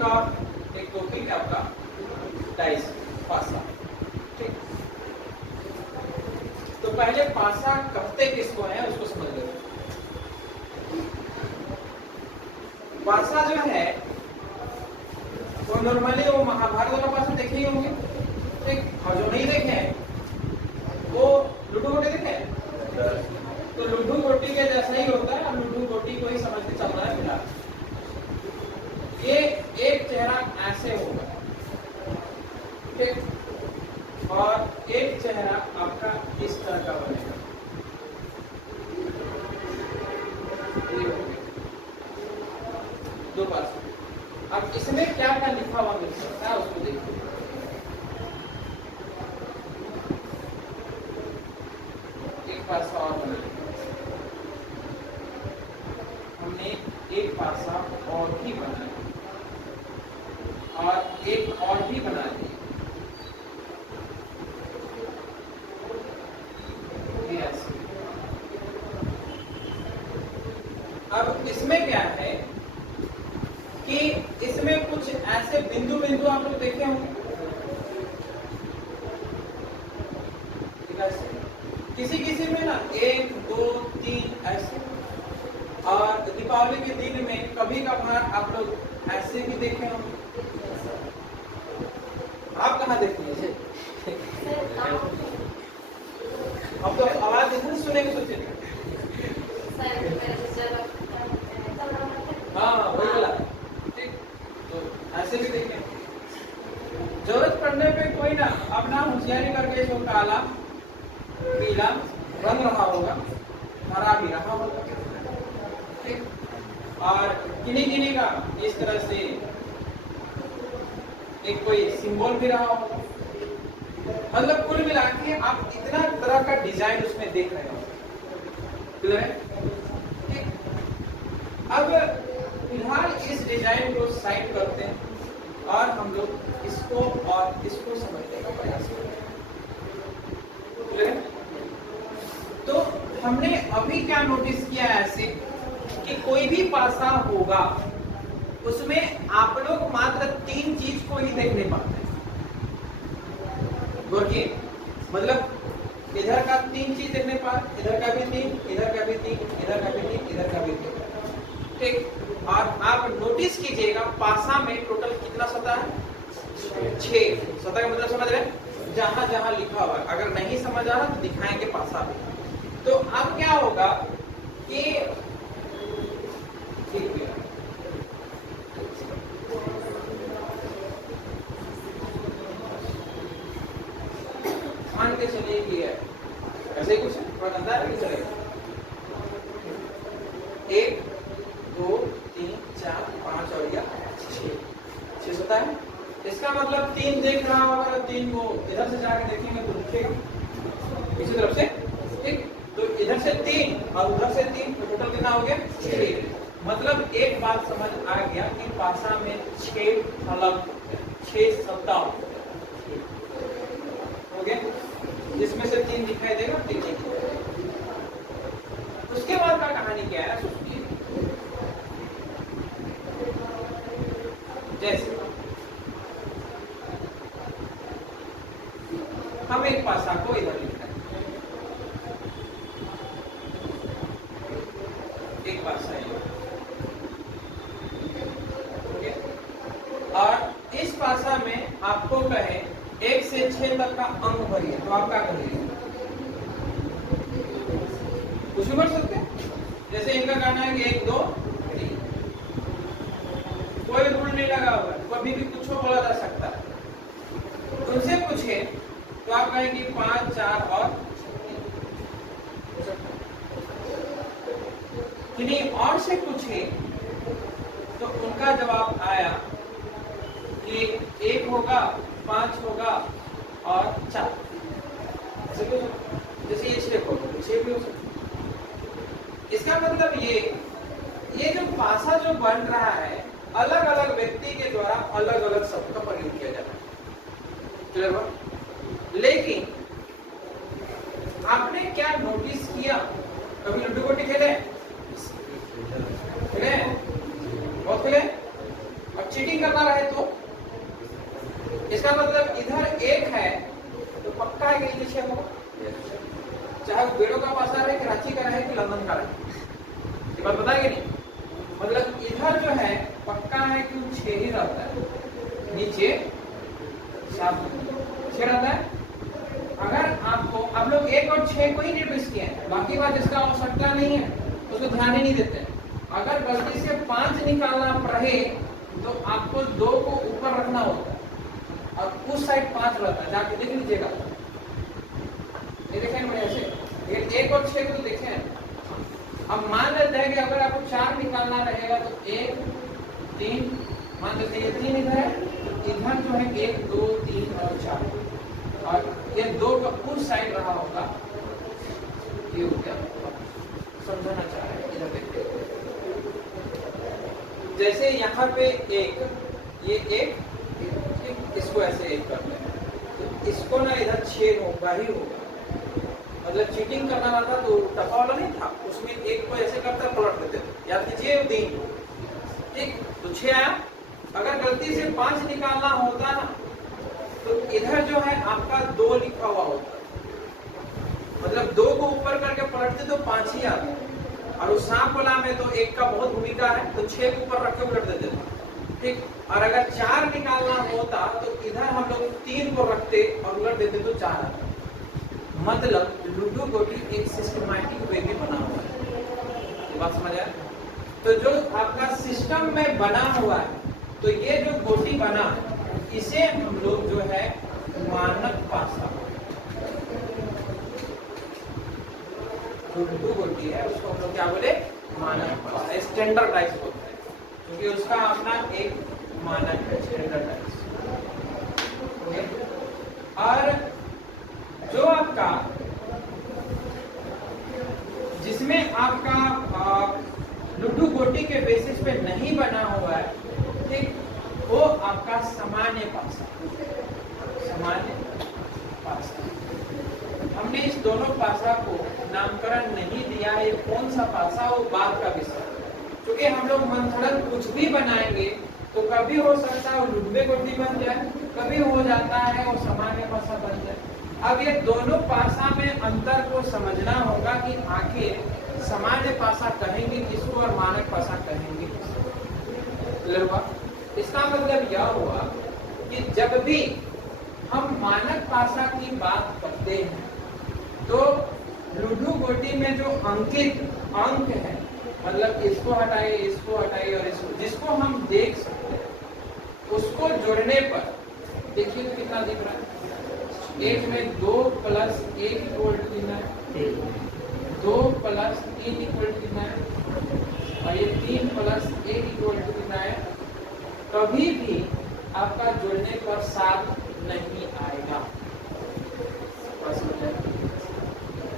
का एक टॉपिक है आपका डाइस पासा। ठीक, तो पहले पासा कहते किसको है उसको समझ लो। पासा जो है वो नॉर्मली वो महाभारत वाला पासा देखे ही होंगे। ठीक, और जो नहीं देखे हैं वो लूडो गोटी देखे हैं। तो लूडो गोटी के जैसा ही होता है, लूडो गोटी को ही समझ के चलना है फिलहाल। ये एक चेहरा ऐसे होगा, ठीक, और एक चेहरा आपका इस तरह का बनेगा। दो पास। अब इसमें क्या क्या लिखा हुआ मिल सकता है उसको देखो। एक पासा और बना, हमने एक पासा और भी बनाया और एक और भी बना दिया। अब इसमें क्या है कि इसमें कुछ ऐसे बिंदु बिंदु आप लोग देखे होंगे। किसी किसी में ना 1 2 3 ऐसे, और दीपावली के दिन में कभी कभार आप लोग ऐसे भी देखे होंगे। आप कहाँ देखे हैं? अब तो आवाज इधर सुनेंगे सोचे। हाँ वही बोला। ठीक, तो ऐसे भी देखें। जरूरत पड़ने पे कोई ना अपना होशियारी करके इसको काला पीला रंग रहा होगा, हरा भी रहा होगा। ठीक, और किन्हीं किन्हीं का इस तरह से एक कोई सिंबल भी रहा होगा। मतलब कुल मिला के आप इतना तरह का डिजाइन उसमें देख रहे हो। क्लियर है? ठीक, अब फिलहाल इस डिजाइन को साइड करते हैं और हम लोग इसको और इसको समझने का प्रयास करते हैं। तो हमने अभी क्या नोटिस किया ऐसे कि कोई भी पासा होगा उसमें आप लोग मात्र 3 चीज को ही देखने पाते हैं। देखिए, मतलब इधर का 3 चीज देखने पाते, इधर का भी 3, इधर का भी 3, इधर का भी 3, इधर का भी 3। ठीक, और आप नोटिस कीजिएगा पासा में टोटल कितना सतह है? 6 सतह का मतलब समझ रहे हैं? जहां जहां लिखा हुआ है, अगर नहीं समझ आ रहा तो दिखाएंगे पासा में। तो अब क्या होगा कि मान के चलिए कि ऐसे ही कुछ थोड़ा गंदा है कि चलेगा। 1 2 3 4 5 और या 6 होता है। इसका मतलब 3 देख रहा होगा, 3 को इधर से जाके देखेंगे तो दिखेगा इसी तरफ से। ठीक, तो इधर से 3 और उधर से 3, तो टोटल कितना हो गया? 6। मतलब एक बात समझ आ गया कि पासा में 6 फलक, 6 सतह हो गया, जिसमें से 3 दिखाई देगा, 3 नहीं दिखाई। उसके बाद का कहानी क्या है सोचिए। जैसे हम एक पासा को इधर लिख रहे हैं, एक पासा है, और इस पासा में आपको कहे 1 से 6 तक का अंक भरिए, तो आप क्या करिए? कुछ भी कर सकते हैं। जैसे इनका कहना है कि 1 2 3, कोई रूल नहीं लगा हुआ है, कभी भी कुछ बोला जा सकता है। उनसे पूछे तो आप कहेंगे 5 4 और किन्हीं और से पूछे तो उनका जवाब आया कि 1 होगा, 5 होगा और 4। जैसे ये 6 होगा, 6 भी हो सकता। इसका मतलब ये जो पासा जो बन रहा है, अलग अलग व्यक्ति के द्वारा अलग अलग शब्द का प्रयोग किया जाता है। क्लियर? लेकिन आपने क्या नोटिस किया? कभी लड्डू गोटी खेले? खेले? बहुत खेले? अब अब चीटिंग करना रहे तो इसका मतलब इधर 1 है तो पक्का है कि 6 होगा, चाहे वो बेड़ो का पासा रहे, कराची का रहे कि लंदन का रहे, ये बात बताएंगे नहीं। मतलब इधर जो है पक्का है कि 6 ही रहता है, नीचे 6 रहता है। अगर आपको आप लोग 1 और 6 को ही निर्दिष्ट किए हैं, बाकी बात जिसका आवश्यकता नहीं है उसको ध्यान ही नहीं देते। अगर गलती से 5 निकालना रहे तो आपको 2 को ऊपर रखना होता है और उस साइड 5 रहता है, जाके देख लीजिएगा। ये देखें ना ऐसे 1 और 6 को तो देखें। अब मान लेते हैं कि अगर आपको 4 निकालना रहेगा तो 1 3 मान लेते हैं 3 इधर है, तो इधर जो है 1 2 3 और 4 और ये 2 का उस साइड रहा होगा, ये हो गया। समझाना चाह रहे हैं, इधर देखते हैं। जैसे यहाँ पे 1 ये 1 इसको ऐसे 1 करते हैं तो इसको ना इधर 6 होगा ही होगा। मतलब चीटिंग करना रहा था तो टफा वाला नहीं था, उसमें 1 को ऐसे करता पलट देते थे, याद कीजिए 3 ठीक तो 6 आया। अगर गलती से 5 निकालना होता ना तो इधर जो है आपका 2 लिखा हुआ होता, मतलब 2 को ऊपर करके पलटते तो 5 ही आता। और उस सांप वाला में तो 1 का बहुत भूमिका है तो 6 को ऊपर रख के उलट देते थे ठीक। और अगर 4 निकालना होता तो इधर हम लोग 3 को रखते और उलट देते तो 4 आता। मतलब लूडो गोटी एक सिस्टमैटिक वे में बना हुआ है, ये बात समझ आया। तो जो आपका सिस्टम में बना हुआ है तो ये जो गोटी बना इसे हम लोग जो है मानक पासा, जो लूडो गोटी है उसको हम लोग क्या बोले मानक पासा, स्टैंडर्डाइज होता है क्योंकि उसका अपना एक मानक है स्टैंडर्डाइज। और जो आपका जिसमें आपका लूडो गोटी के बेसिस पे नहीं बना हुआ है ठीक, वो आपका सामान्य पासा, सामान्य पासा। हमने इस दोनों पासा को नामकरण नहीं दिया, ये कौन सा पासा वो बात का विषय, क्योंकि हम लोग मंथन कुछ भी बनाएंगे तो कभी हो सकता है वो लुडवे गोटी बन जाए, कभी हो जाता है वो सामान्य पासा बन जाए। अब ये दोनों पासा में अंतर को समझना होगा कि आखिर सामान्य पासा कहेंगे किसको और मानक पासा कहेंगे किसको। इसका मतलब यह हुआ कि जब भी हम मानक पासा की बात करते हैं तो लूडो गोटी में जो अंकित अंक है, मतलब इसको हटाइए और इसको, जिसको हम देख सकते हैं उसको जोड़ने पर देखिए तो कितना दिख रहा है। 1 में 2 प्लस 1 इक्वल टू कितना है 2 प्लस 3 इक्वल टू कितना है, और ये 3 प्लस 1 इक्वल टू कितना है। कभी भी आपका जोड़ने पर 7 नहीं आएगा,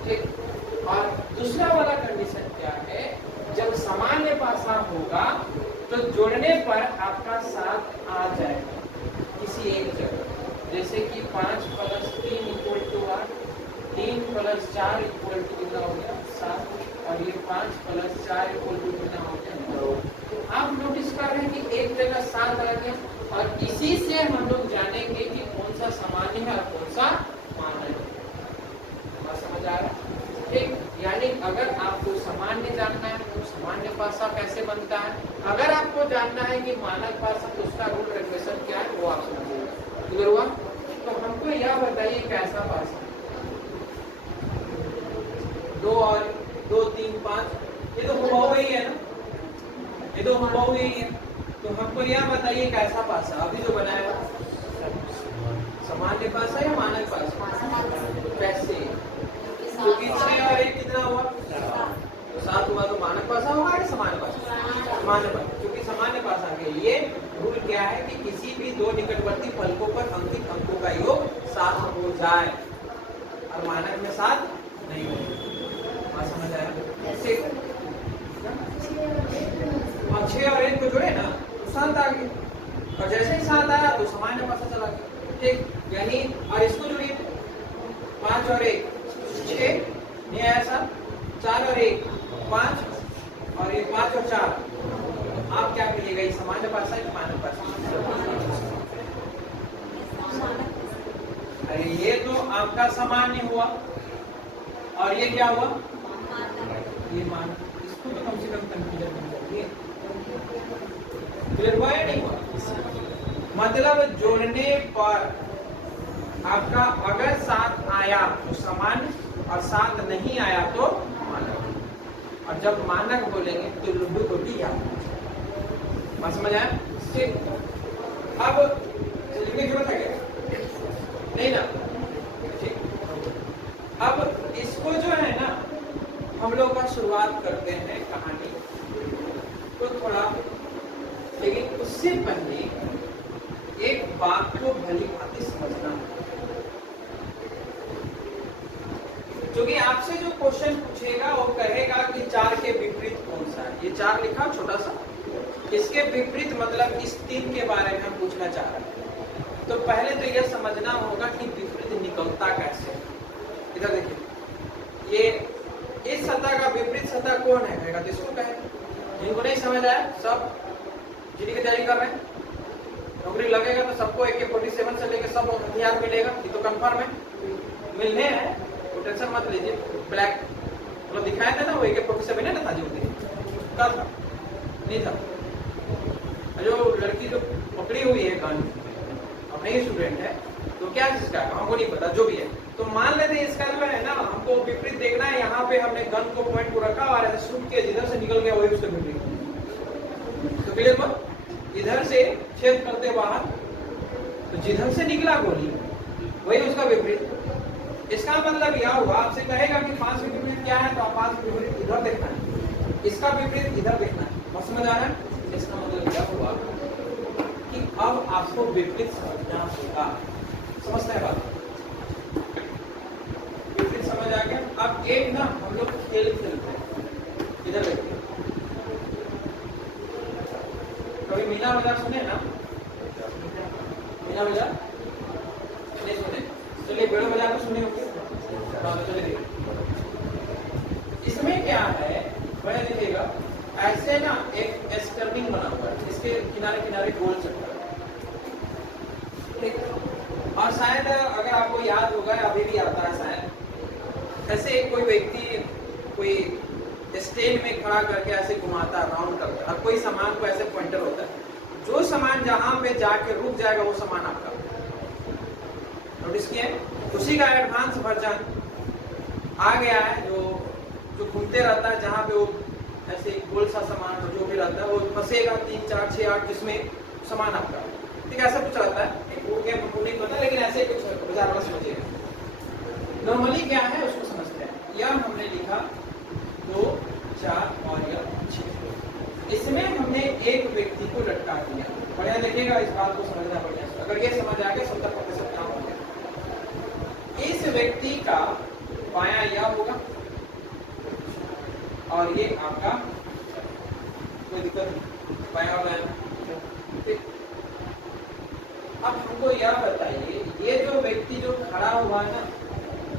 ठीक। और दूसरा वाला कंडीशन क्या है, जब सामान्य पासा होगा तो जोड़ने पर आपका 7 आ जाएगा किसी एक जगह, जैसे कि 5 plus 3 equal to 8, 3 plus 4 equal to कितना हो गया 7, और ये 5 प्लस 4 इक्वल टू कितना हो गया 9। तो आप नोटिस कर रहे हैं कि एक जगह 7 आ गया, और इसी से हम लोग जानेंगे कि कौन सा सामान्य है और कौन सा मानक है। समझ आ रहा है ठीक। यानी अगर आपको सामान्य जानना है तो सामान्य पासा कैसे बनता है, अगर आपको जानना है कि मानक पासा तो उसका रूल रेगुलेशन क्या है वो आप समझिएगा। क्लियर हुआ। तो हमको यह बताइए कैसा पासा, 2 और 2 3 5, ये तो हुआ ही है ना, ये तो हुआ ही है। तो हमको यह बताइए कैसा पासा अभी जो बनाया, सामान्य पासा या मानक पासा, कैसे, क्योंकि 6 और 1 कितना हुआ तो 7 हुआ, तो मानक पासा होगा या सामान्य पासा, सामान्य पासा। क्योंकि सामान्य पासा के लिए रूल क्या है कि किसी भी 2 निकटवर्ती फलकों पर अंकित अंकों का योग 7 हो जाए, और मानक में 7 नहीं हो। समझ आया ठीक। और 6 और 1 को जोड़े ना तो 7 आ गया, और जैसे ही 7 आया तो सामान्य पासा चला गया ठीक। यानी और इसको जोड़िए 5 और 1 6 नहीं आया 7, 4 और 1 5, और ये 5 और 4, आप क्या करिएगा, ये सामान्य पासा है मानक पासा। अरे ये तो आपका सामान्य हुआ, और ये क्या हुआ? ये मान। इसको तो कम से कम कंसीडर करना चाहिए। क्लियर हुआ या नहीं हुआ? मतलब जोड़ने पर आपका अगर 7 आया तो सामान्य, और 7 नहीं आया तो मानक। और जब मानक बोलेंगे तो लुड्डू गोटी याद। बात समझ आया? ठीक। अब लिखने की जरूरत है क्या? नहीं ना? ठीक। अब इसको जो है ना, हम लोग का शुरुआत करते हैं कहानी तो थोड़ा, लेकिन उससे पहले एक बात को भली भांति समझना है। क्योंकि आपसे जो क्वेश्चन पूछेगा वो कहेगा कि 4 के विपरीत कौन सा है। ये 4 लिखा छोटा सा, इसके विपरीत मतलब इस 3 के बारे में हम पूछना चाह रहे हैं। तो पहले तो यह समझना होगा कि विपरीत निकलता कैसे। इधर देखिए, ये इस सतह का विपरीत सतह कौन है कहेगा तो इसको कहे। जिनको नहीं समझ आया, सब जीडी की तैयारी कर रहे हैं, नौकरी लगेगा तो सबको AK-47 से लेकर सब हथियार मिलेगा, ये तो कंफर्म है, मिलने हैं, तो टेंशन मत लीजिए। ब्लैक मतलब दिखाया था ना, वो AK-47 है ना, था जो क्या था नहीं था। जो लड़की जो पकड़ी हुई है गन, अपने ही स्टूडेंट है, तो क्या चीज का हमको नहीं पता, जो भी है। तो मान लेते हैं इसका जो है ना, हमको विपरीत देखना है। यहाँ पे हमने गन को पॉइंट को रखा और ऐसे शूट किया, जिधर से निकल गया वही उसका विपरीत। तो क्लियर बात? इधर से छेद करते बाहर, तो जिधर से निकला गोली वही उसका विपरीत। इसका मतलब यह हुआ, आपसे कहेगा कि 5 के विपरीत क्या है, तो आप 5 के विपरीत इधर देखना है, इसका विपरीत इधर देखना है। बहुत समझ आ रहा है? इसका मतलब यह हुआ कि अब आपको विपरीत समझना होगा। समझते हैं बात? विपरीत समझ आ गया। अब एक ना हम लोग खेल खेलते हैं, इधर देखते हैं। कभी मीना बाजार सुने ना? मीना बाजार नहीं सुने? चलिए बेड़ो बाजार तो सुने होंगे। चलिए इसमें क्या है, बड़े देखिएगा, ऐसे ना एक स्टर्निंग बना हुआ है, इसके किनारे किनारे गोल चक्कर, ठीक। और शायद अगर आपको याद होगा, अभी भी आता है शायद, ऐसे एक कोई व्यक्ति कोई स्टैंड में खड़ा करके ऐसे घुमाता है, राउंड करता है, और कोई सामान को ऐसे पॉइंटर होता है, जो सामान जहां पे जाके रुक जाएगा वो सामान आपका। नोटिस किया? उसी का एडवांस वर्जन आ गया है, जो घूमते रहता है, जहां पे वो ऐसे गोल सा सामान जो भी रहता है वो फंसेगा 3, 4, 6, 8 जिसमें सामान आपका, ठीक है, ऐसा कुछ रहता है। वो क्या नहीं पता, लेकिन ऐसे कुछ बाजार वाला समझिएगा। नॉर्मली क्या है उसको समझते हैं। यह हमने लिखा 2, 4 और यह 6। इसमें हमने एक व्यक्ति को लटका दिया। बढ़िया देखिएगा, इस बात को समझना बढ़िया से। अगर ये समझ आ गया 70% काम हो गया। इस व्यक्ति का बायां यह होगा और ये आपका, कोई दिक्कत नहीं, बायां और दायां, ठीक। अब हमको यह बताइए, ये जो व्यक्ति जो खड़ा हुआ है ना,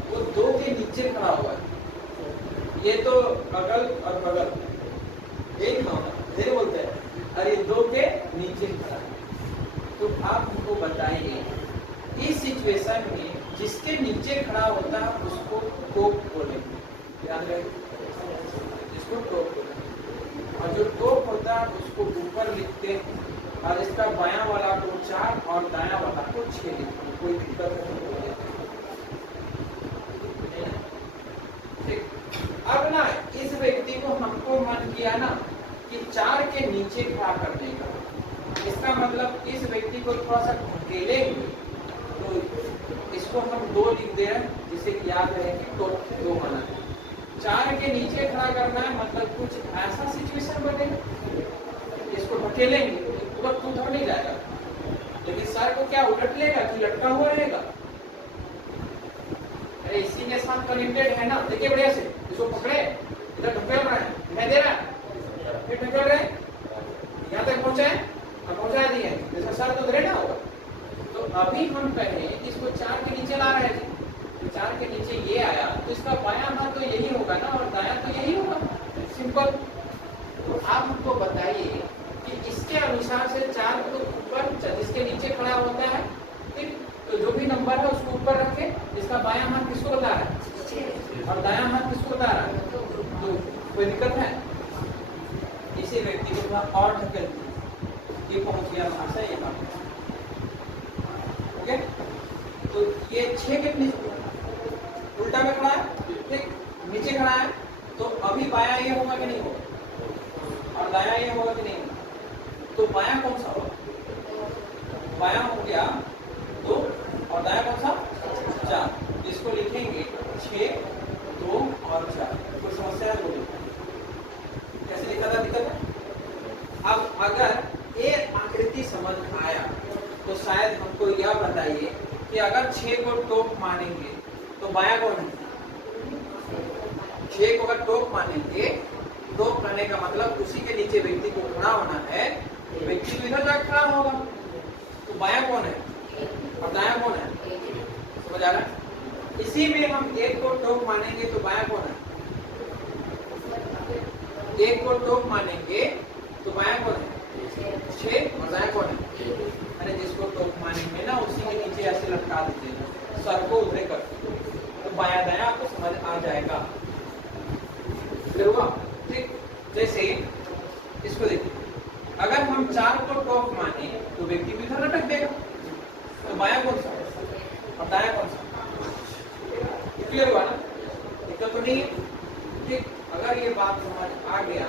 वो 2 के नीचे खड़ा हुआ है। ये तो बगल और बगल एक ना होगा, धीरे बोलते हैं, और ये 2 के नीचे खड़ा है। तो आप हमको बताइए, इस सिचुएशन में जिसके नीचे खड़ा होता है उसको टोप बोलेंगे, याद रहे, इसको टोप बोलेंगे। और जो टोप होता है उसको ऊपर लिखते हैं, और इसका बायां वाला को 4 और दायां वाला को 6 लिखते हैं। कोई दिक्कत नहीं होती। अब ना इस व्यक्ति को हमको मन किया ना कि 4 के नीचे खड़ा करने का, इसका मतलब इस व्यक्ति को थोड़ा सा धकेलेंगे, तो इसको हम 2 लिख दे रहे हैं, जिससे कि याद रहे कि तो 2 माना है। 4 के नीचे खड़ा करना है, मतलब कुछ ऐसा सिचुएशन बनेगा, इसको धकेलेंगे, तुरंत उधर नहीं जाएगा, लेकिन सर को क्या उलट लेगा कि लटका हुआ रहेगा। अरे इसी के साथ कनेक्टेड है ना, देखिए बढ़िया से, इसको पकड़े, इधर ढकेल रहे हैं, दिखाई दे रहा है, फिर ढकेल रहे हैं, यहाँ तक पहुंचे, अब पहुंचा दिए, जैसा सर तो उधरे ना होगा। तो अभी हम कहें इसको 4 के नीचे ला रहे हैं, तो 4 के नीचे ये आया, तो इसका बायां हाथ तो यही होगा ना, और दायां तो यही होगा, सिंपल। तो आप हमको बताइए कि इसके अनुसार से 4 को ऊपर, जिसके नीचे खड़ा होता है, ठीक, तो जो भी नंबर है उसको ऊपर ऊपर रखे, इसका बायां हाथ किसको बता रहा है और दायां हाथ किसको बता रहा है, तो कोई दिक्कत है? इसी व्यक्ति को थोड़ा और ढकेल ये पहुंच गया भाषा ये बात। ओके, तो ये 6 के नीचे उल्टा में खड़ा है, ठीक, नीचे खड़ा है, तो अभी बायां ये होगा कि नहीं होगा और दायां ये होगा कि नहीं होगा, तो बायां कौन सा होगा, बायां हो गया 2 और दायां कौन सा 4, इसको लिखेंगे 6 2 और 4। कोई समस्या है? बोलिए कैसे लिखा था, दिक्कत है? अब अगर ये आकृति समझ आया तो शायद हमको यह बताइए कि अगर 6 को टोक मानेंगे तो बायां कौन है? 6 को अगर टोक मानेंगे, टोक करने का मतलब उसी के नीचे व्यक्ति को खड़ा होना है, व्यक्ति तो इधर जाकर खड़ा होगा, तो बायां कौन है और दायां कौन है? समझ आ रहा है? इसी में हम 1 को टोक मानेंगे तो बायां कौन है? 1 को टोक मानेंगे तो बायां कौन है? 6 और दायां कौन है? अरे जिसको टोक मानेंगे ना उसी के नीचे ऐसे लटका दीजिए, सर को उधरे कर, तो बायां दायां आपको समझ आ जाएगा। क्लियर हुआ? ठीक, जैसे इसको देखिए, अगर हम 4 को टोक माने तो व्यक्ति भी इधर लटक देगा, तो बायां कौन सा और दायां कौन सा? क्लियर हुआ ना? दिक्कत तो नहीं है? ठीक, अगर ये बात समझ आ गया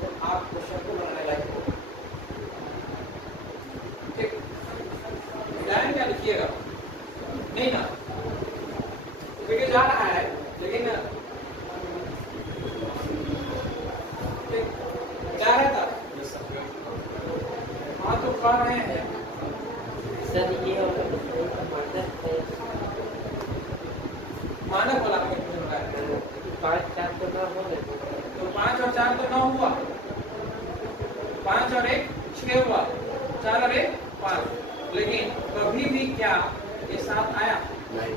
तो आप क्वेश्चन को बनाने लायक हो। ठीक, दायां क्या लिखिएगा? नहीं ना, वीडियो जा रहा है लेकिन जा रहा था। हाँ तो पढ़ रहे हैं सर, ये मानक बोला 5 4 तो 9 हो गए, तो 5 और 4 तो 9 हुआ, 5 और 1 6 हुआ, 4 और 1 5, लेकिन कभी भी क्या ये 7 आया? नहीं।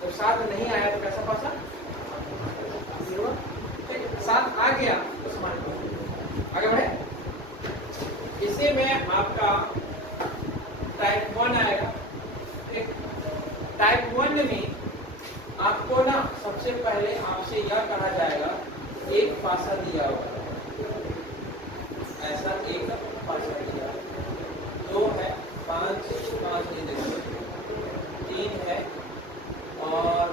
तो 7 नहीं आया तो कैसा पासा? 7 आ गया तो समान आगे बढ़े। इसी में आपका टाइप 1 आएगा। टाइप 1 में आपको ना सबसे पहले आपसे यह कहा जाएगा, एक पासा दिया होगा, ऐसा एक पासा दिया, 2 है 5 नहीं देते, 3 है और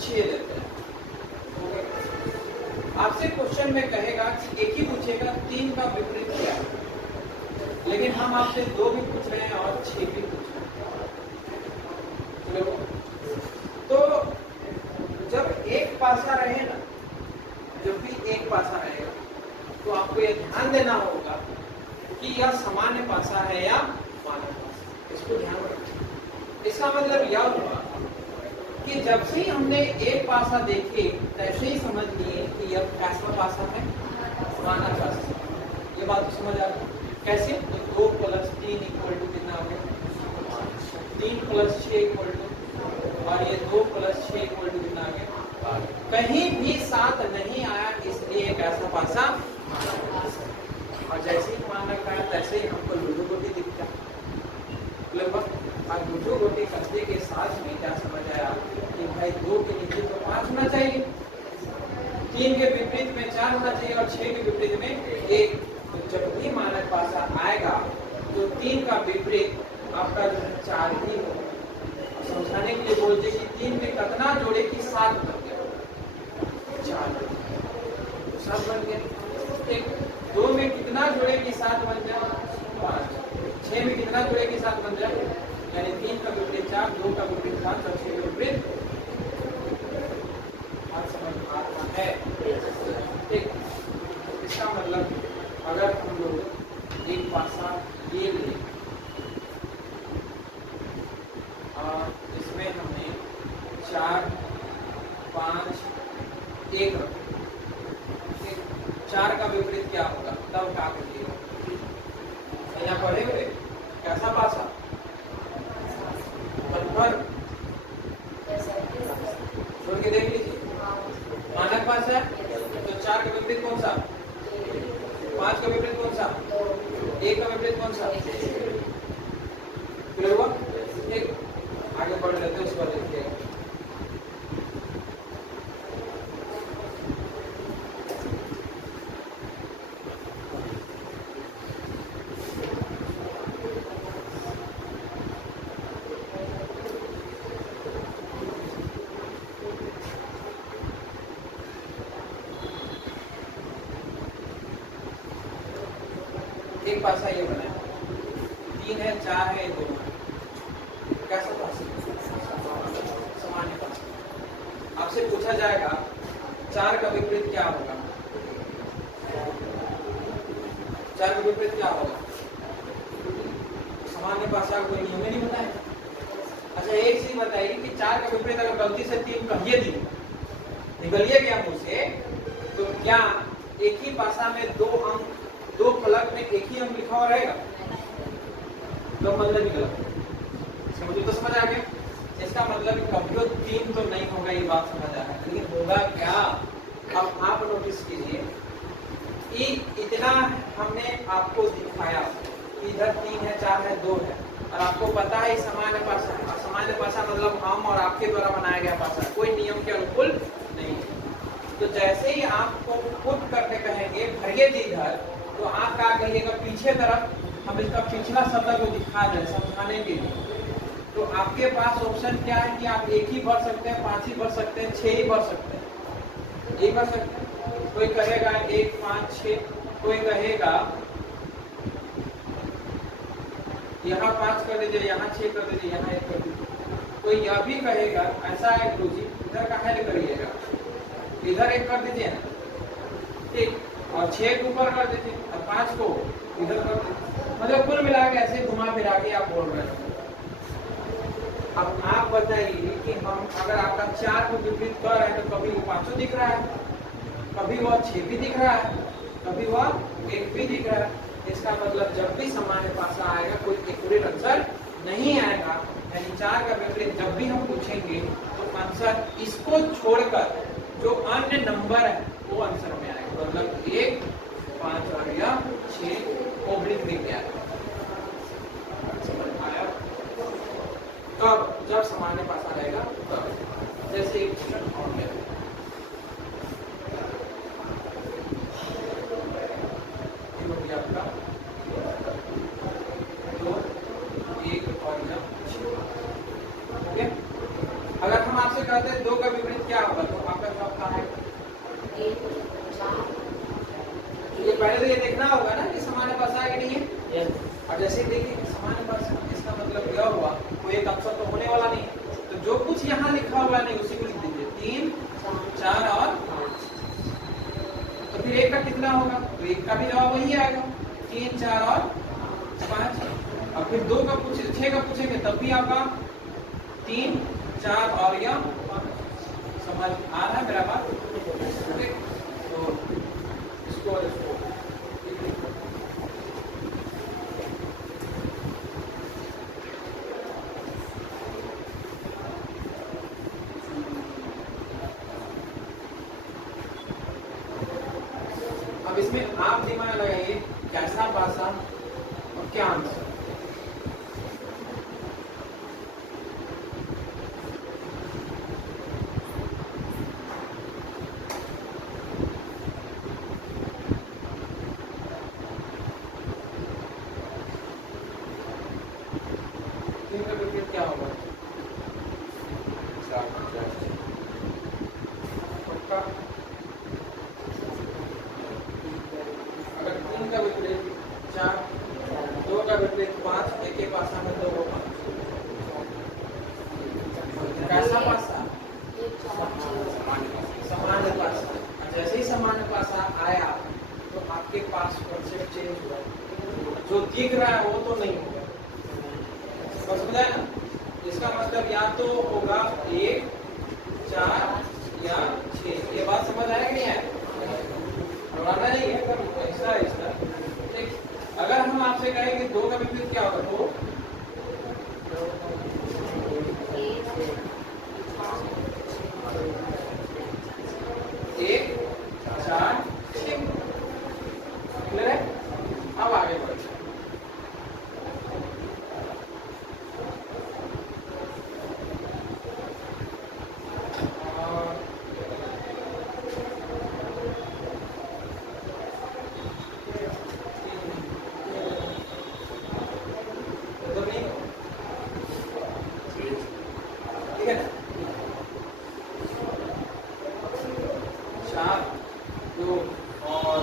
6 देते हैं। आपसे क्वेश्चन में कहेगा कि एक ही पूछेगा 3 का विपरीत क्या है, लेकिन हम आपसे 2 भी पूछ रहे हैं और 6 भी पूछ रहे हैं। तो जब एक पासा रहे ना, जब भी एक पासा रहेगा तो आपको यह ध्यान देना होगा कि यह सामान्य पासा है या मानक पासा, इसको ध्यान रखिए। इसका मतलब यह हुआ कि जब से ही हमने एक पासा देखे तैसे ही समझ लिए कि यह कैसा पासा है, मानक पासा। ये बात तो समझ आ गई कैसे? तो 2 + 3 = कितना हो गया? 3 + 6 = और ये 2 + 6 = कितना आ गया? कहीं भी 7 नहीं आया, इसलिए एक ऐसा पासा। और जैसे ही मानक आया तैसे ही हमको लूडो गोटी दिखता। लगभग लूडो गोटी करने के साथ में क्या समझ आया कि भाई 2 के नीचे तो 5 होना चाहिए, 3 के विपरीत में 4 होना चाहिए और 6 के विपरीत में 1। तो जब भी मानक पासा आएगा तो 3 का विपरीत आपका जो है 4 ही होगा। समझाने के लिए बोलते कि 3 में कितना जोड़े कि 7 बन गया, 4 बन गया। 2 में कितना जोड़े कि 7 बन जाए? 5। 6 में कितना जोड़े कि 7 बन जाए? यानी 3 का विपरीत 4, 2 का विपरीत 5 और 6 का विपरीत। बात समझ आ रहा है? ठीक, इसका मतलब अगर हम लोग एक पासा ये ले और इसमें हमने 4 5 1 रखा, 4 का विपरीत क्या होगा? तब क्या करिएगा? यहाँ पढ़े हुए कैसा पासा? छोड़ के देख लीजिए, मानक पासा है तो 4 का विपरीत कौन सा? 5 का विपरीत कौन सा? 1 का विपरीत कौन सा? फिर हुआ। ठीक, आगे बढ़ लेते हैं, उस पर देखिएगा। एक पासा ये बना है, 3 है, 4 है, 2 है, कैसा पासा? सामान्य पासा। आपसे पूछा जाएगा 4 का विपरीत क्या होगा? 4 का विपरीत क्या होगा? सामान्य पासा का कोई नियम ही नहीं बताया। अच्छा एक चीज बताइए कि 4 का विपरीत अगर गलती से 3 कहिए दिए, निकलिए गया मुंह से, तो क्या एक ही पासा में 2 अंक, 2 फलक में एक ही अंक लिखा हुआ रहेगा? तो मतलब निकला, समझो तो समझ आ गया। इसका मतलब कभी 3 तो नहीं होगा, ये बात समझ आ रहा है, लेकिन होगा क्या? अब आप नोटिस कीजिए, इतना हमने आपको दिखाया, इधर 3 है, 4 है, 2 है, और आपको पता है सामान्य पासा है। सामान्य पासा मतलब हम और आपके द्वारा बनाया गया पासा, कोई नियम के अनुकूल नहीं है। तो जैसे ही आपको पुट करके कहेंगे भरिए जी इधर, तो आप क्या कहिएगा? पीछे तरफ हम इसका पिछला सतह को दिखा दें समझाने के लिए। तो आपके पास ऑप्शन क्या है कि आप 1 ही भर सकते हैं, 5 ही भर सकते हैं, 6 ही भर सकते हैं। 1 भर सकते हैं, कोई कहेगा 1, 5, 6, कोई कहेगा यहाँ 5 कर दीजिए, यहाँ 6 कर दीजिए, यहाँ 1 कर दीजिए। कोई यह भी कहेगा ऐसा है गुरुजी, इधर का हेल करिएगा, इधर 1 कर दीजिए ना, ठीक, और 6 को ऊपर कर दीजिए और 5 को इधर कर दीजिए। मतलब कुल मिला के ऐसे घुमा फिरा के आप बोल रहे हैं। अब आप बताइए कि हम अगर आपका 4 को विपरीत कर रहे हैं तो कभी वो 5 दिख रहा है, कभी वह 6 भी दिख रहा है, कभी वह 1 भी दिख रहा है। इसका मतलब जब भी सामान्य पासा आएगा कोई एक्यूरेट आंसर नहीं आएगा। यानी 4 का विपरीत जब भी हम पूछेंगे तो आंसर इसको छोड़कर जो अन्य नंबर है वो आंसर में आएगा। मतलब 1, 5 और या 6 ओब्लिक दिख गया। समझ आया? कब? जब सामान्य पासा रहेगा तब। जैसे एक क्वेश्चन और है, आपका 2, 1 और 6। ओके, अगर हम आपसे कहते हैं 2 का विपरीत क्या होगा तो आपका जवाब क्या है? 1, 4। ये पहले तो ये देखना होगा ना कि सामान्य पासा है कि नहीं है। Yes. और जैसे देखिए सामान्य पासा, इसका मतलब यह हुआ कोई एक अक्षर तो होने वाला नहीं है, तो जो कुछ यहाँ लिखा हुआ नहीं उसी को लिख दीजिए। 3, 4 और 5। तो फिर 1 का कितना होगा? तो 1 का भी जवाब वही आएगा, 3, 4 और 5। और फिर 2 का पूछे, 6 का पूछेंगे तब भी आपका 3, 4 और या 5। समझ आ रहा है मेरा बात? ठीक, तो इसको अब इसमें आप दिमाग लगाइए, कैसा पासा और क्या आंसर। इनका विपरीत क्या होगा? पक्का? अगर 3 का विपरीत 4, 2 का विपरीत 5, एक के पासा में 2 को 5। कैसा पासा? सामान्य पासा। जैसे ही सामान्य पासा आया तो आपके पास कॉन्सेप्ट चेंज हुआ, जो दिख रहा है वो तो नहीं होगा। समझा ना? इसका मतलब या तो होगा 1, 4 या 6। ये बात समझ आया कि नहीं आया? बढ़ाना नहीं है, ऐसा ऐसा। ठीक, अगर हम आपसे कहें कि 2 का विपरीत क्या होगा तो 1, 4, 6। क्लियर है? अब आगे बढ़ते हैं। ठीक है, 4, 2 और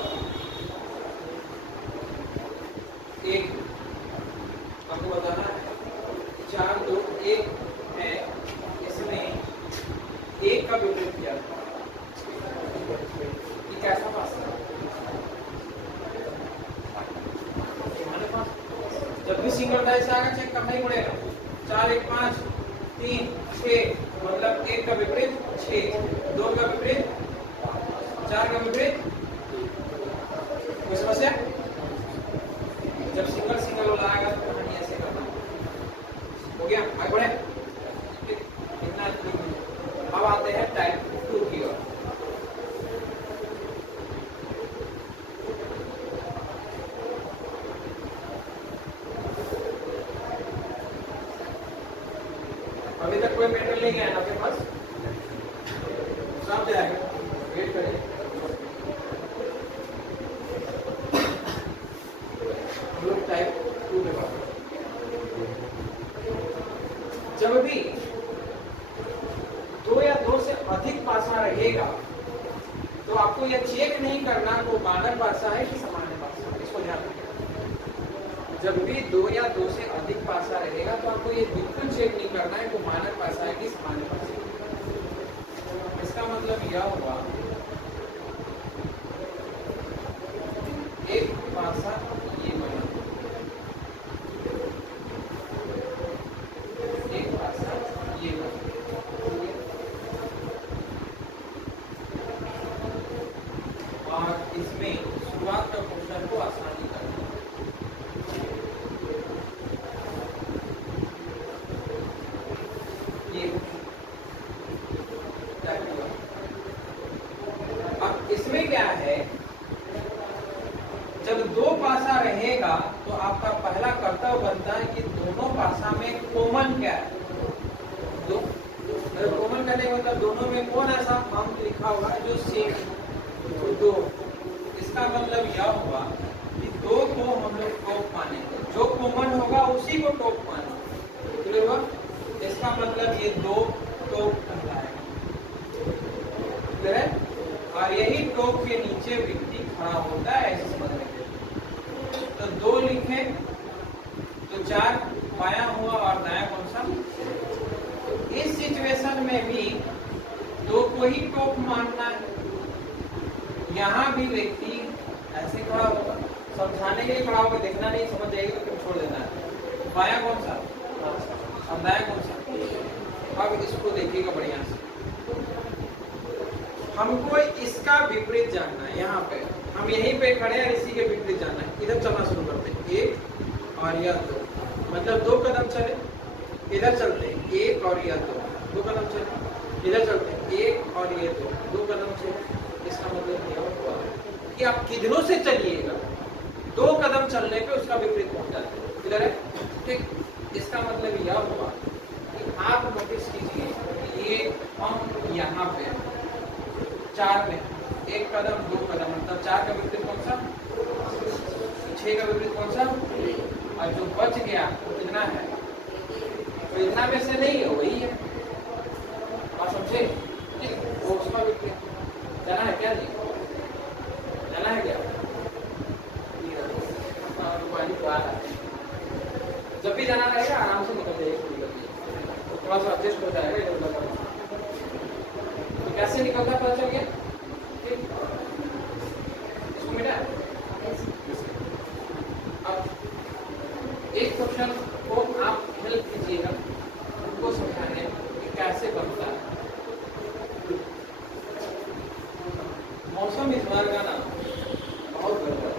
सिंगल डाइस आएगा चेक करना ही पड़ेगा। 4 1 5 3 6 मतलब 1 का विपरीत 6, 2 का विपरीत 4 का विपरीत। कोई समस्या? जब सिंगल सिंगल वाला आएगा तो कहानी ऐसे करना। हो गया, आगे बढ़े। इतना अब आते हैं टाइप 2 की ओर। अभी तक कोई मेटेरियल नहीं आया आपके पास? सब जाएगा, वेट करें। हम लोग टाइप 2 में बात जब भी 2 या 2 से अधिक पासा रहेगा तो आपको यह चेक नहीं करना वो मानक पासा है कि सामान्य पासा, इसको ध्यान रखिए। जब भी 2 या 2 से अधिक पासा रहेगा तो आपको ये बिल्कुल चेक नहीं करना है वो मानक पासा है कि सामान्य पासा। इसका मतलब यह हुआ एक पासा ये बना, एक पासा ये बना, और इसमें शुरुआत का क्वेश्चन को आसानी करना। अब इसमें क्या है, जब 2 पासा रहेगा तो आपका पहला कर्तव्य बनता है कि दोनों पासा में कॉमन क्या है। दो कॉमन करने का मतलब दोनों में कौन ऐसा अंक लिखा हुआ है जो सेम, तो 2। इसका मतलब यह हुआ कि 2 को हम लोग टॉप मानेंगे, जो कॉमन होगा उसी को टॉप मानेंगे। क्लियर हुआ? इसका मतलब ये 2 टॉप कहलाएगा। क्लियर है? और यही टॉप के नीचे व्यक्ति खड़ा होता है, ऐसे समझ रहे। तो 2 लिखे तो 4 बायां हुआ और दायां कौन सा? इस सिचुएशन में भी 2 को ही टॉप मानना है। यहाँ भी व्यक्ति ऐसे खड़ा होगा, समझाने के लिए खड़ा होगा, देखना नहीं, समझ जाएगी तो फिर छोड़ देना है। बायां कौन सा और दायां कौन सा? अब इसको देखिएगा बढ़िया से। हमको इसका विपरीत जानना है। यहाँ पे हम यहीं पे खड़े हैं, इसी के विपरीत जानना है। इधर चलना शुरू करते हैं, 1 और यह 2, मतलब 2 कदम चले, इधर चलते हैं 1 और यह 2 कदम चले, इधर चलते हैं 1 और ये 2 कदम चले। इसका मतलब यह हुआ कि आप किधरों से चलिएगा 2 कदम चलने पे उसका विपरीत पहुंच जाते हैं। क्लियर है? ठीक। इसका मतलब यह हुआ कि आप नोटिस कीजिए ये हम यहाँ पे 4 में 1 कदम 2 कदम, मतलब 4 का विपरीत कौन सा? 6 का विपरीत कौन सा? और जो बच गया वो कितना है? तो इतना में से नहीं है, वही है। आप समझे? वो उसका विपरीत जाना है क्या? नहीं जाना है क्या? जब भी जाना रहेगा आराम से निकल जाएगा, थोड़ा सा एडजस्ट हो जाएगा इधर उधर। तो कैसे निकलता पता चल गया? ठीक, इसको मिटा। अब एक क्वेश्चन को आप हेल्प कीजिएगा उनको समझाने कि कैसे बनता है। मौसम इस बार का ना बहुत गड़बड़ है।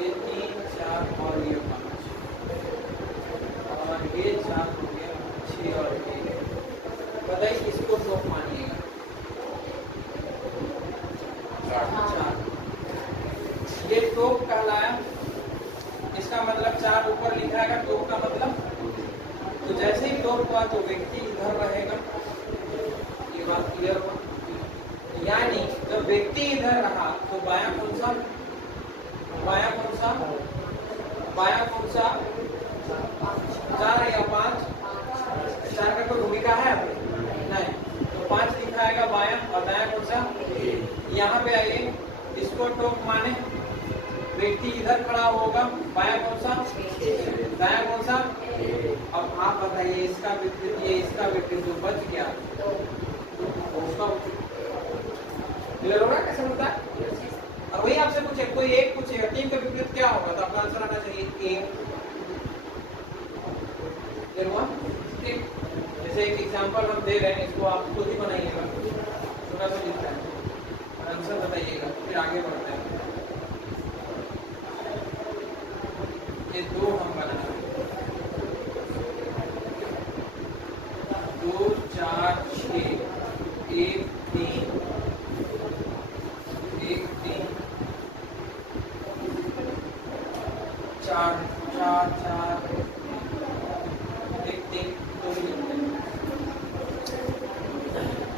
ये 3 4 और ये 5 और ये 4 हो गया, 6 और 1। बताइए इसको टॉप मानिएगा। 4 ये टॉप कहलाया। इसका मतलब 4 ऊपर लिखा है टॉप का मतलब। तो जैसे ही टॉप हुआ तो व्यक्ति इधर रहेगा। ये बात क्लियर हुआ? यानी जब व्यक्ति इधर रहा तो बायां कौन सा? बायां कौन सा? बायां कौन सा? 4 या 5? 4 का कोई भूमिका है नहीं, तो 5 दिखाएगा बायां, और दायां कौन सा? यहाँ पे आइए, इसको टॉप माने। व्यक्ति इधर खड़ा होगा, बायां कौन सा, दायां कौन सा। अब आप बताइए इसका विपरीत, ये इसका विपरीत जो बच गया उसका क्लियर होगा कैसे होता है। और वही आपसे पूछे, कोई एक पूछेगा 3 का विपरीत क्या होगा, तो आपका आंसर आना चाहिए 1। क्लियर हुआ। ठीक, जैसे एक एग्जांपल हम दे रहे हैं, इसको आप खुद ही बनाइएगा, छोटा सा लिखता है, आंसर बताइएगा, फिर आगे बढ़ते हैं। ये 2 हम बना रहे हैं, 2 4 6 1 3 1 3 4 4 4 1 3 2 लिखते हैं।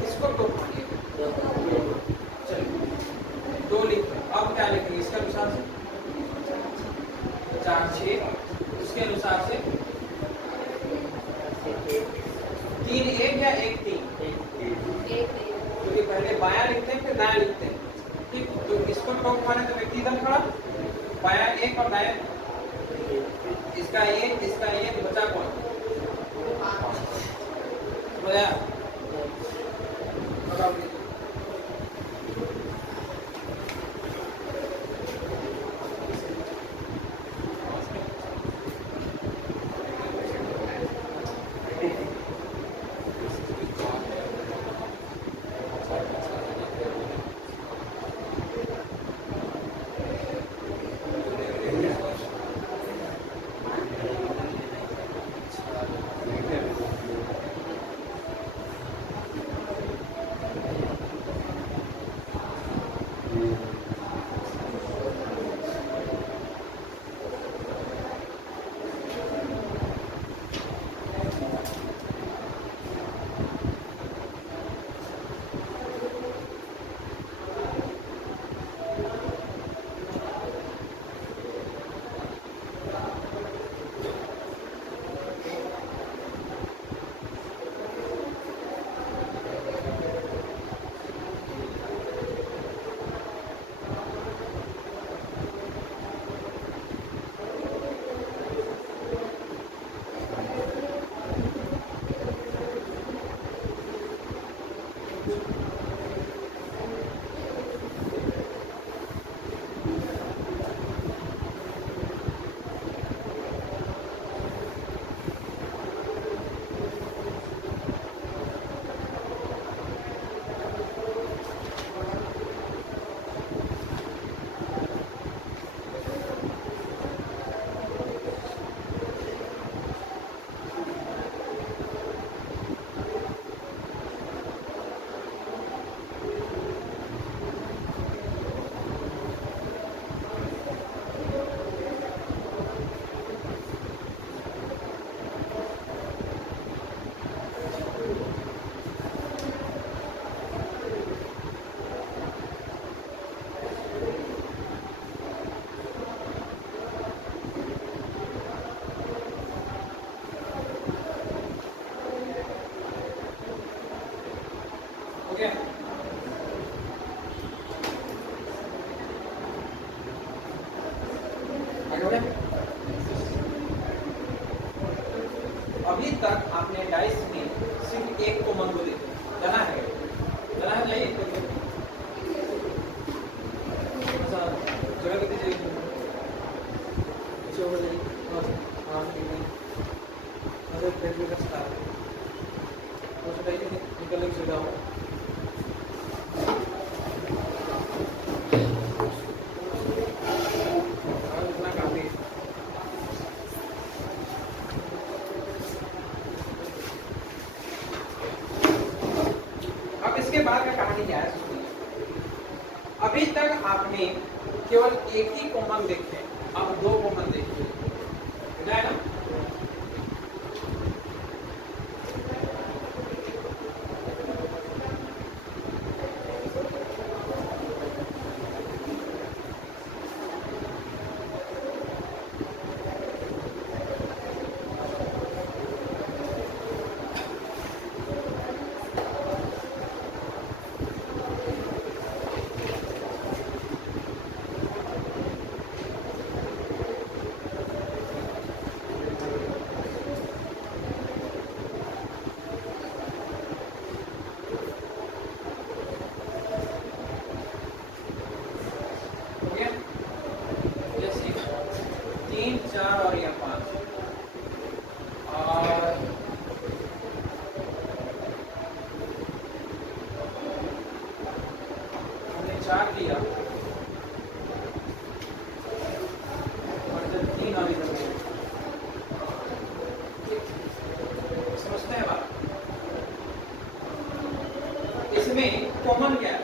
इसको 2 पढ़िए, चलिए 2 लिखते हैं। अब क्या लिखेंगे इसके अनुसार से 4 6, उसके अनुसार से 3 1 या 1 3, क्योंकि पहले बायां लिखते हैं फिर दायां लिखते हैं। ठीक, तो इसको टॉप माने तो व्यक्ति इधर खड़ा, बायां 1 और दायां इसका 1 इसका 1, बचा कौन, बोला गया। अभी तक आपने डाइस में सिर्फ एक को मंगो देखा, जाना है जाइए जगह कितनी चाहिए पीछे हो जाइए। हाँ ठीक है, पेट में कष्ट आ रहा है, निकलने की सुविधा हो। इसके बाद का कहानी क्या है सुनिए। अभी तक आपने केवल एक ही कॉमन देखे, अब दो कॉमन देखिए, है ना। 4 और ये 5 और हमने 4 दिया और जब 3 और इधर गए। समझते हैं बात? इसमें कॉमन क्या है?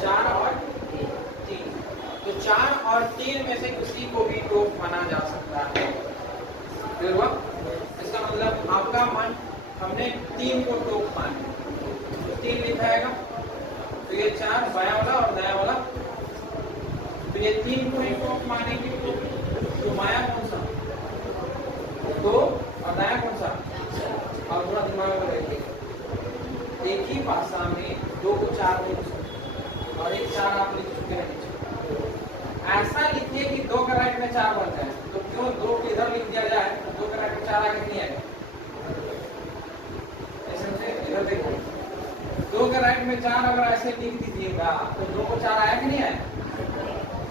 4 और 3। तो 4 और 3 में से किसी को भी टोक माना जा सकता है। क्लियर हुआ? इसका मतलब आपका मन हमने 3 को टोक माना, 3 लिखाएगा तो ये 4 बाया वाला और दाया वाला, तो ये 3 को ही टोक मानेंगे। तो बाया कौन सा? 2 और दाया कौन सा? और थोड़ा दिमाग में रखिए, एक ही भाषा में 2 को 4 लिख सकते और एक 4 आप लिख चुके हैं। ऐसा लिखिए कि 2 का राइट में 4 बन जाए, तो क्यों 2 को इधर लिख दिया जाए तो 2 का राइट में 4 आगे नहीं आएगा। ऐसे इधर देखो, 2 का राइट में 4 अगर ऐसे लिख दीजिएगा तो 2 को 4 आया कि नहीं आया।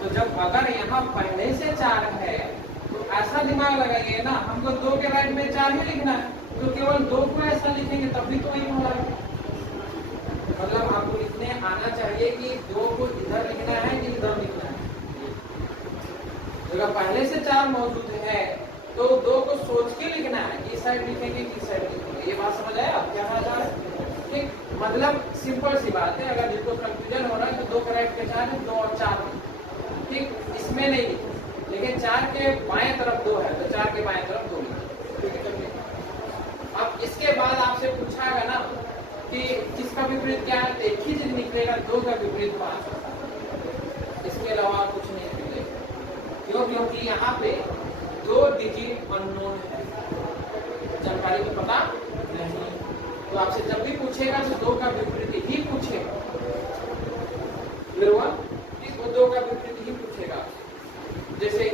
तो जब अगर यहाँ पहले से 4 है तो ऐसा दिमाग लगाइए ना, हमको 2 के राइट में 4 ही लिखना है, तो केवल 2 को ऐसा लिखेंगे तब भी तो वही होगा। मतलब आपको लिखने आना चाहिए कि 2 को इधर लिखना है कि इधर लिखना है। अगर पहले से 4 मौजूद है तो 2 को सोच के लिखना है, इस साइड लिखेंगे कि इस साइड लिखेंगे। ये बात समझ आया? आप क्या समझ आ रहा है? ठीक, मतलब सिंपल सी बात है। अगर जिसको कंफ्यूजन हो रहा है तो 2 के राइट के 4 है, 2 और 4, ठीक, इसमें नहीं लिखे, लेकिन 4 के बाएं तरफ 2 है तो 4 के बाएं तरफ 2 लिखे। अब इसके बाद आपसे पूछागा ना कि किसका विपरीत क्या है, एक ही चीज निकलेगा, 2 का विपरीत 5, इसके अलावा कुछ नहीं निकलेगा। क्यों? क्योंकि यहाँ पे 2 डिजिट अननोन है, जानकारी को पता नहीं। तो आपसे जब भी पूछेगा तो 2 का विपरीत ही पूछेगा। क्लियर हुआ? इसको 2 का विपरीत ही पूछेगा। जैसे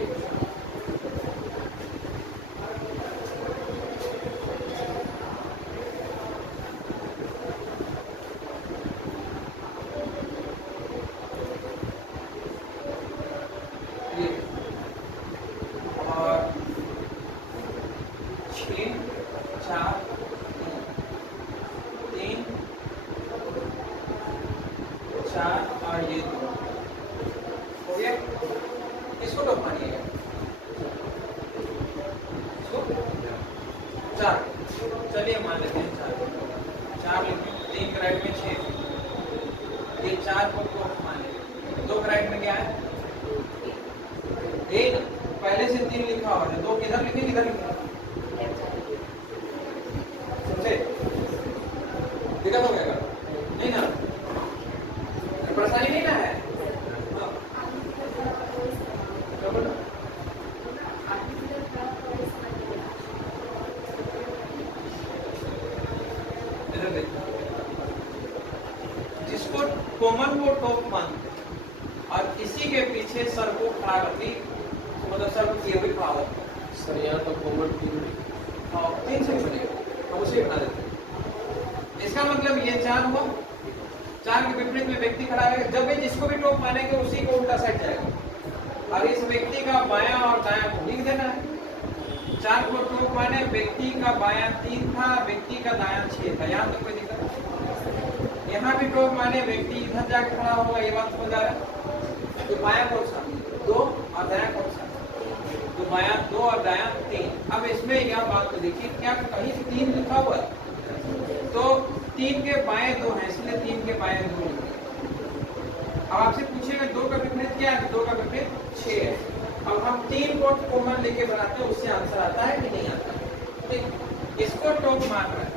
पहले से 3 लिखा हुआ है, 2 किधर लिखे किधर लिखा, समझे? दिक्कत हो गया नहीं ना? परेशानी नहीं ना है? जिसको कॉमन को टॉप मानते और इसी के पीछे सर को खड़ा करती, मतलब सर को किए हुए खड़ा होता सर, यहाँ तो कॉमन 3 से बनेगा, हम उसे बना देते हैं। इसका मतलब ये 4 हुआ, 4 के विपरीत में व्यक्ति खड़ा है, जब भी जिसको भी टॉप मानेंगे उसी को उल्टा साइड जाएगा और इस व्यक्ति का बायां और दायां को लिख देना है। 4 को टॉप माने, व्यक्ति का बायां 3 था, व्यक्ति का दायां 6 था, यहाँ तो कोई दिक्कत नहीं। यहाँ भी टॉप माने, व्यक्ति इधर जाके खड़ा होगा, ये बात समझ आ रहा है? तो बायां कौन सा? 2 और दायां कौन सा? तो बायां 2 और दायां 3। अब इसमें यह बात तो देखिए, क्या कहीं 3 लिखा हुआ है? तो 3 के बाएं 2 है, इसलिए 3 के बाएं 2 लिखे। अब आपसे पूछेगा 2 का विपरीत क्या है? 2 का विपरीत 6 है। अब हम 3 को कॉमन लेके बनाते हैं, उससे आंसर आता है कि नहीं आता? ठीक, इसको टॉप मान रहा है,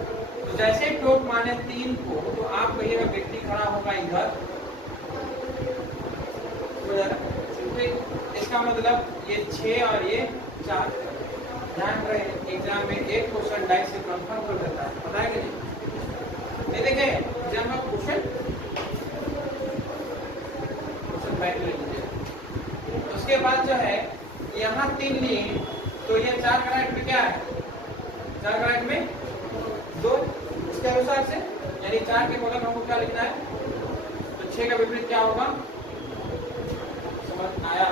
तो जैसे टॉप माने 3 को, तो आप कहिएगा व्यक्ति खड़ा होगा इधर, इसका मतलब ये 6 और ये 4। ध्यान रहे एग्जाम में एक क्वेश्चन डाइस से कंफर्म कर देता है, पता है कि नहीं? देखे एग्जाम में क्वेश्चन बैठ ले लीजिए। उसके बाद जो है यहाँ 3 लिए, तो ये 4 का राइट में क्या है? 4 का राइट में 2, उसके अनुसार से यानी 4 के बगल हमको क्या लिखना है? तो 6 का विपरीत क्या होगा? समझ आया?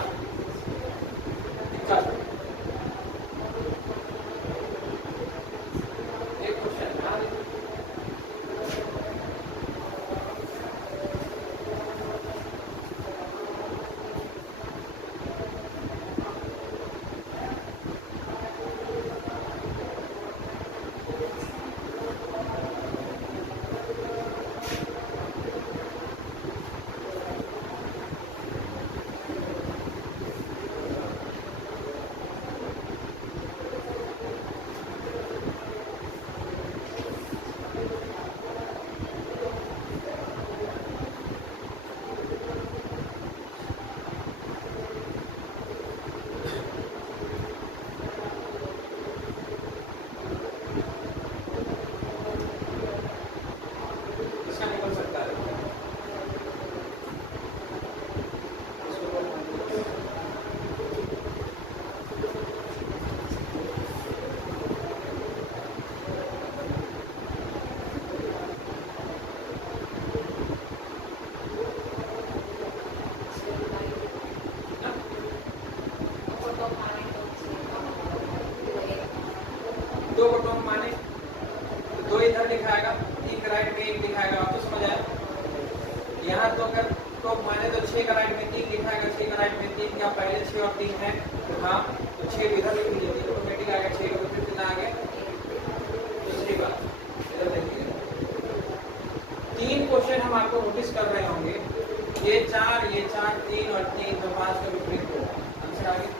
3 तो 5 का विपरीत 2। आंसर आ गया।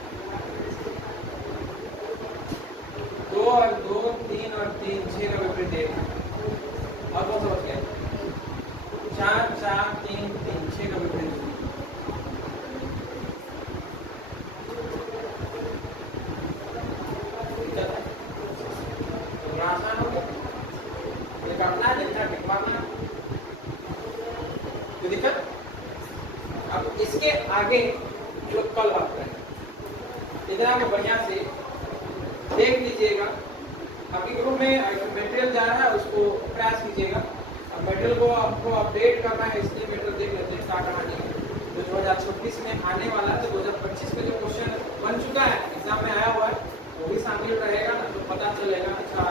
2 और 2 3 और 3 6 का विपरीत 1। अब कौन सा बच गया? 4 4 3 3 6 का विपरीत 2। आसान हो गया। ये करना है, देखना, टिक मारना। कोई दिक्कत? अब इसके आगे जो कल बात करें इतना में बढ़िया से देख लीजिएगा। आपके ग्रुप में मटेरियल जा रहा है, उसको प्रयास कीजिएगा। अब मटेरियल को आपको अपडेट करना है, इसलिए मटेरियल देख लेते हैं क्या करना चाहिए। तो 2026 में आने वाला है, तो 2025 में जो क्वेश्चन बन चुका है, एग्जाम में आया हुआ है, वो भी शामिल रहेगा ना, तो पता चलेगा अच्छा